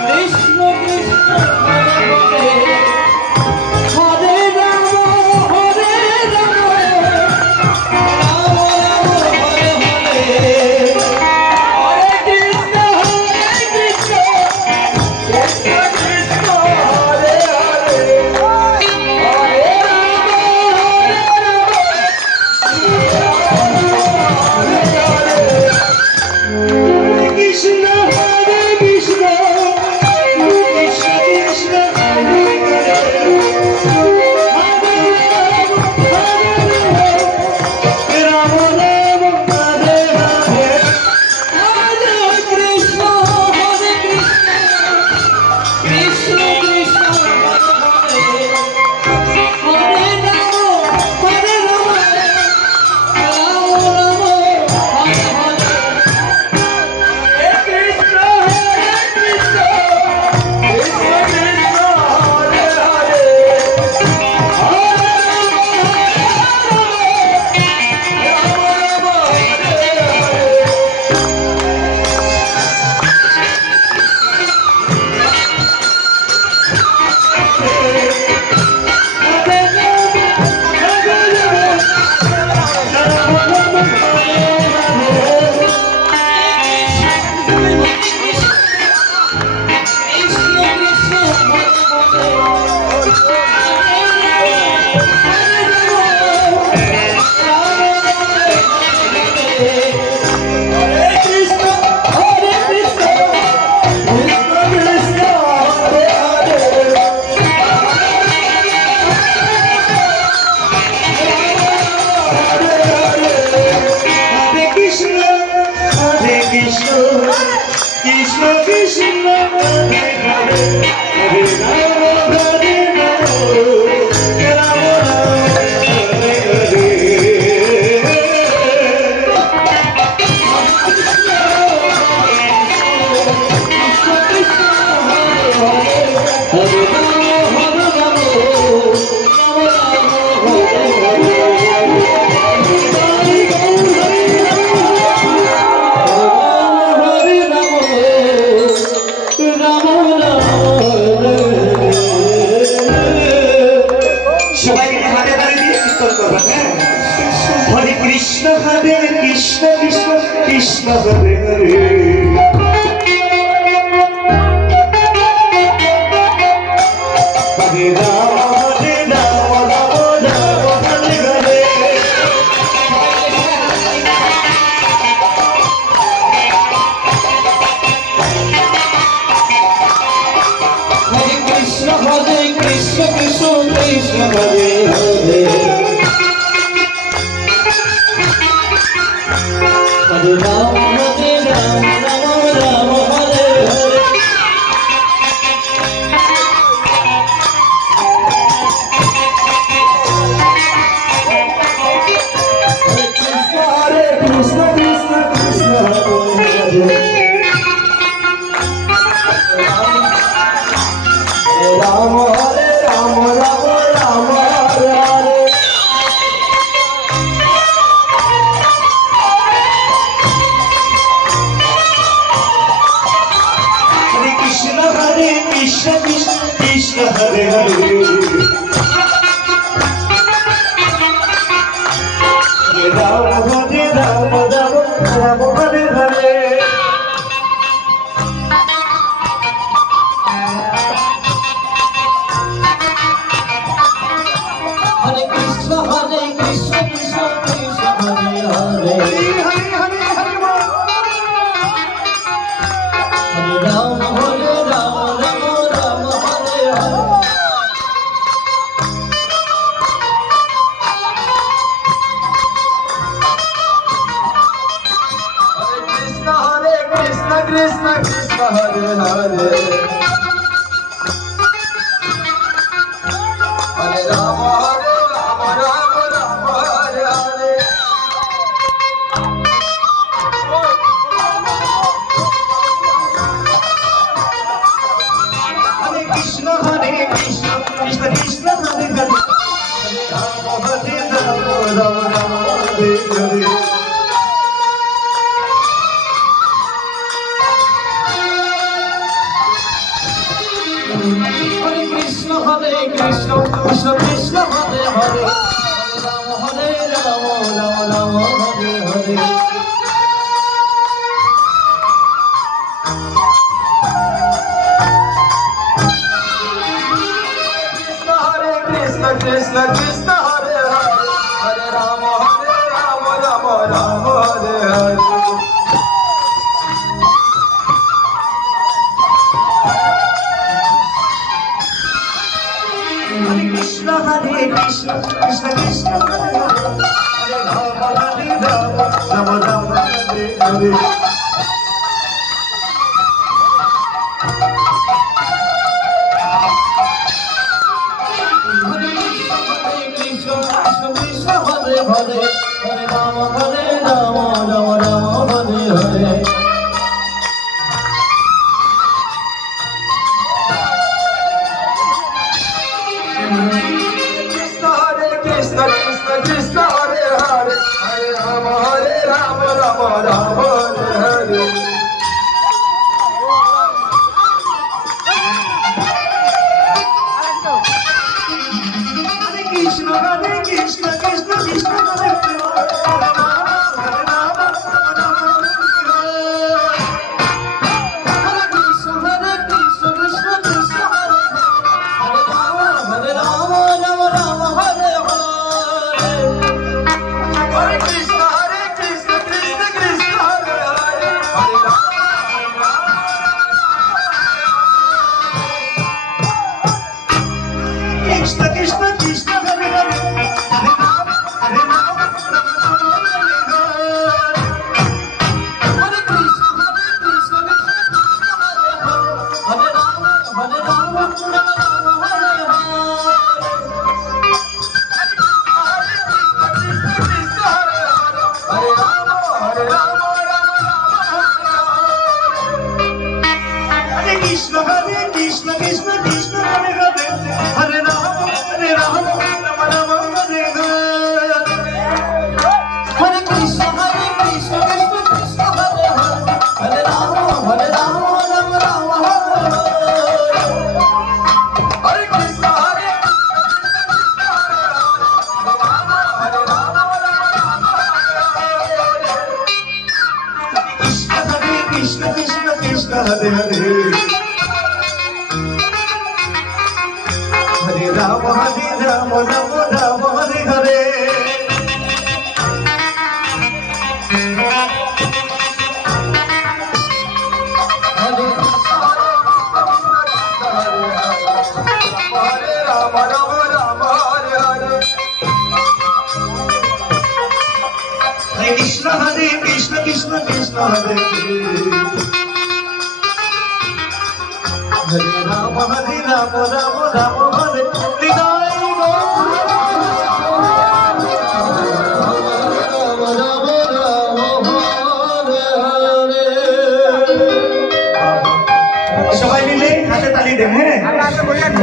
Krishna Krishna Hare Hare Hare Ram Hare Ram Ram Ram Hare Hare Hare Krishna Krishna Krishna Hare Hare Hare Ram Hare Hare Krishna Hare Krishna Hare Krishna Krishna Krishna Hare Hare Hare Ram Ram Ram Hare Hare Krishna Krishna Krishna Hare Hare Hare Ram Ram Ram Hare Hare Hare Krishna Krishna Krishna Hare Hare Hare Rama Rama Rama Hare Hare Hare Krishna Krishna Krishna Hare Hare Hare Rama Rama Rama Hare Hare Krishna Krishna Krishna Hare Hare Hare Rama Rama Rama Hare Hare Hare Krishna Krishna Krishna Hare Hare Hare Rama Rama Hare Krishna Krishna Krishna Hare Hare Hare Rama Rama Hare Hare Hare Krishna Krishna Krishna Hare Hare Hare Krishna Krishna Krishna Hare Hare Hare Rama Hare Krishna Krishna Krishna Hare Hare Hare Rama Hare Hare Krishna Krishna Krishna Krishna Hare Hare Hare Rama Rama Rama Hare Hare Hare Krishna Krishna Krishna Hare Hare Hare Rama Rama Rama Hare Hare Krishna Krishna Krishna Krishna Hare Hare Hare Rama Rama Rama Hare Hare Hare Rama Rama Hare Hare Hare Krishna Krishna Krishna Hare Hare Hare Rama Rama Rama Hare